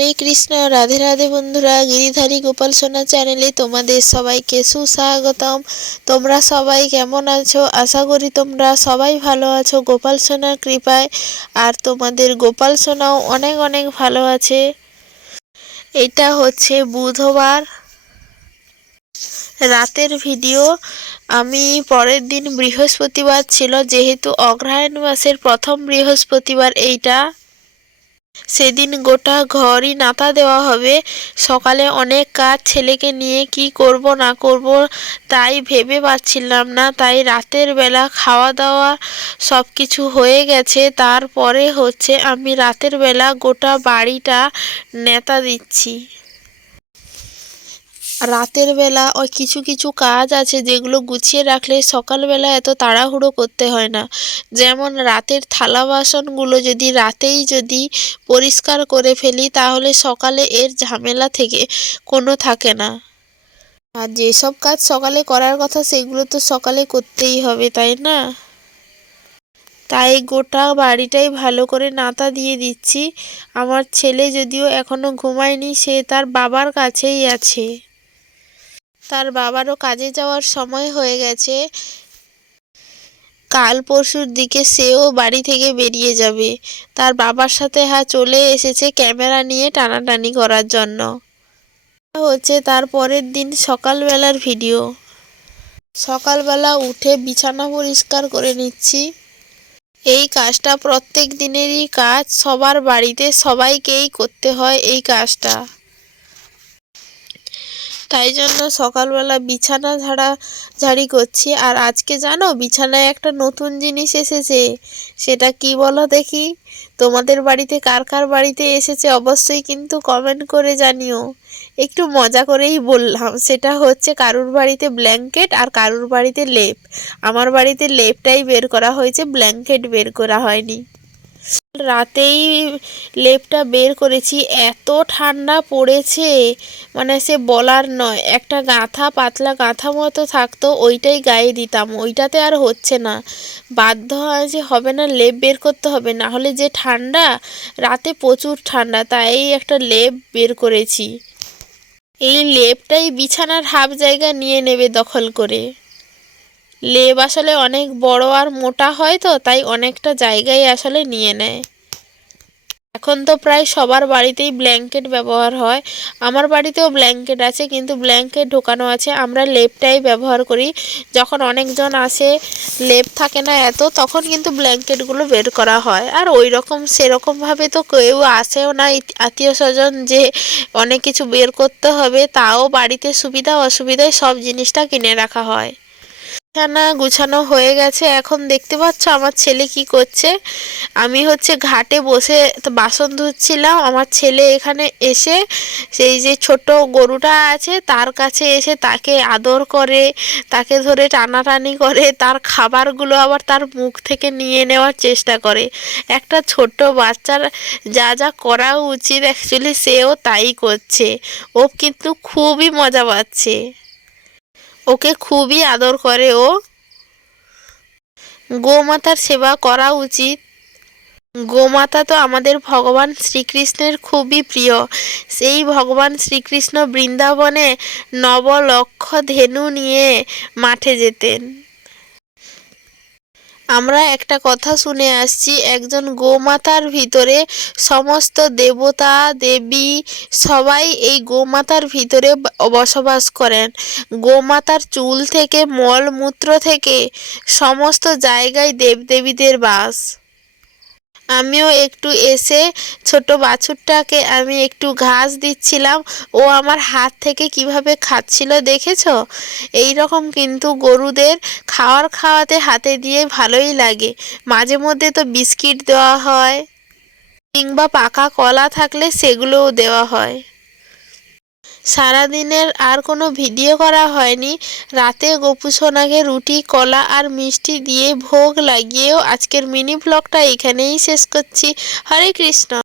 হরে কৃষ্ণ, রাধে রাধে বন্ধুরা, গিরিধারী গোপাল সোনা চ্যানেলে তোমাদের সবাইকে সুস্বাগতম। তোমরা সবাই কেমন আছো? আশা করি তোমরা সবাই ভালো আছো। গোপাল সোনার কৃপায় আর তোমাদের গোপাল সোনাও অনেক অনেক ভালো আছে। এটা হচ্ছে বুধবার। রাতের ভিডিও। আমি পরের দিন বৃহস্পতিবার ছিল, যেহেতু অগ্রহায়ণ মাসের প্রথম বৃহস্পতিবার এইটা। সেদিন গোটা ঘরই নাতা দেওয়া হবে। সকালে অনেক কাজ ছেলেকে নিয়ে কি করব, না করব, তাই ভেবে পাচ্ছিলাম না। তাই রাতের বেলা খাওয়া দাওয়া সব কিছু হয়ে গেছে। তারপরে হচ্ছে আমি রাতের বেলা গোটা বাড়িটা নেতা দিচ্ছি। রাতের বেলা ওই কিছু কিছু কাজ আছে যেগুলো গুছিয়ে রাখলে সকালবেলা এত তাড়াহুড়ো করতে হয় না। যেমন রাতের থালা বাসনগুলো যদি রাতেই যদি পরিষ্কার করে ফেলি, তাহলে সকালে এর ঝামেলা থেকে কোনো থাকে না। আর যেসব কাজ সকালে করার কথা, সেগুলো তো সকালে করতেই হবে, তাই না? তাই গোটা বাড়িটাই ভালো করে নাতা দিয়ে দিচ্ছি। আমার ছেলে যদিও এখনও ঘুমায়নি, সে তার বাবার কাছেই আছে। তার বাবারও কাজে যাওয়ার সময় হয়ে গেছে। কাল পরশুর দিকে সেও বাড়ি থেকে বেরিয়ে যাবে। তার বাবার সাথে হ্যাঁ চলে এসেছে ক্যামেরা নিয়ে টানাটানি করার জন্য। হচ্ছে তার পরের দিন সকালবেলার ভিডিও। সকালবেলা উঠে বিছানা পরিষ্কার করে নিচ্ছি। এই কাজটা প্রত্যেক দিনেরই কাজ, সবার বাড়িতে সবাইকেই করতে হয় এই কাজটা। তাই জন্য সকালবেলা বিছানা ঝাড়া ঝাড়ি করছি। আর আজকে জানো, বিছানায় একটা নতুন জিনিস এসেছে। সেটা কি বলো দেখি? তোমাদের বাড়িতে কার কার বাড়িতে এসেছে অবশ্যই কিন্তু কমেন্ট করে জানিও। একটু মজা করেই বললাম, সেটা হচ্ছে কারুর বাড়িতে ব্ল্যাঙ্কেট আর কারুর বাড়িতে লেপ। আমার বাড়িতে লেপটাই বের করা হয়েছে ব্ল্যাঙ্কেট বের করা হয়নি। রাতেই লেপটা বের করেছি। এত ঠান্ডা পড়েছে মানে সে বলার নয়। একটা গাঁথা, পাতলা গাঁথা মতো থাকতো, ওইটাই গায়ে দিতাম। ওইটাতে আর হচ্ছে না। বাধ্য হয় যে হবে না, লেপ বের করতে হবে। না হলে যে ঠান্ডা, রাতে প্রচুর ঠান্ডা, তাই একটা লেপ বের করেছি। এই লেপটাই বিছানার হাফ জায়গা নিয়ে নেবে দখল করে। লেপ আসলে অনেক বড় আর মোটা হয় তো, তাই অনেকটা জায়গায় আসলে নিয়ে নেয়। এখন তো প্রায় সবার বাড়িতেই ব্ল্যাঙ্কেট ব্যবহার হয়। আমার বাড়িতেও ব্ল্যাঙ্কেট আছে, কিন্তু ব্ল্যাঙ্কেট ঢোকানো আছে। আমরা লেপটাই ব্যবহার করি। যখন অনেকজন আসে, লেপ থাকে না এত, তখন কিন্তু ব্ল্যাঙ্কেটগুলো বের করা হয়। আর ওই রকম সেরকমভাবে তো কেউ আসেও না। আত্মীয় স্বজন যে অনেক কিছু বের করতে হবে, তাও বাড়িতে সুবিধা অসুবিধায় সব জিনিসটা কিনে রাখা হয়। বিছানা গুছানো হয়ে গেছে। এখন দেখতে পাচ্ছ আমার ছেলে কি করছে। আমি হচ্ছে ঘাটে বসে বাসন ধুচ্ছিলাম। আমার ছেলে এখানে এসে সেই যে ছোট গরুটা আছে, তার কাছে এসে তাকে আদর করে, তাকে ধরে টানাটানি করে, তার খাবারগুলো আবার তার মুখ থেকে নিয়ে নেওয়ার চেষ্টা করে। একটা ছোট্ট বাচ্চার যা যা করা উচিত অ্যাকচুয়ালি সেও তাই করছে। ও কিন্তু খুবই মজা পাচ্ছে। ওকে খুবই আদর করে ও। গোমাতার সেবা করা উচিত। গোমাতা তো আমাদের ভগবান শ্রীকৃষ্ণের খুবই প্রিয়। সেই ভগবান শ্রীকৃষ্ণ বৃন্দাবনে নবলক্ষ ধেনু নিয়ে মাঠে যেতেন। আমরা একটা কথা শুনে আসছি, একজন গোমাতার ভিতরে সমস্ত দেবতা, দেবী সবাই এই গোমাতার ভিতরে বসবাস করেন। গোমাতার চুল থেকে, মলমূত্র থেকে সমস্ত জায়গায় দেবদেবীদের বাস। আমিও একটু এসে ছোট বাছুরটাকে আমি একটু ঘাস দিচ্ছিলাম। ও আমার হাত থেকে কীভাবে খাচ্ছিল দেখেছ? এই রকম কিন্তু গরুদের খাওয়ার খাওয়াতে হাতে দিয়ে ভালোই লাগে। মাঝে মধ্যে তো বিস্কিট দেওয়া হয় কিংবা পাকা কলা থাকলে সেগুলোও দেওয়া হয়। সারাদিনের আর কোনো ভিডিও করা হয়নি। রাতে গোপু সোনাকে রুটি, কলা আর মিষ্টি দিয়ে ভোগ লাগিয়েও আজকের মিনি ব্লগটা এখানেই শেষ করছি। হরে কৃষ্ণ।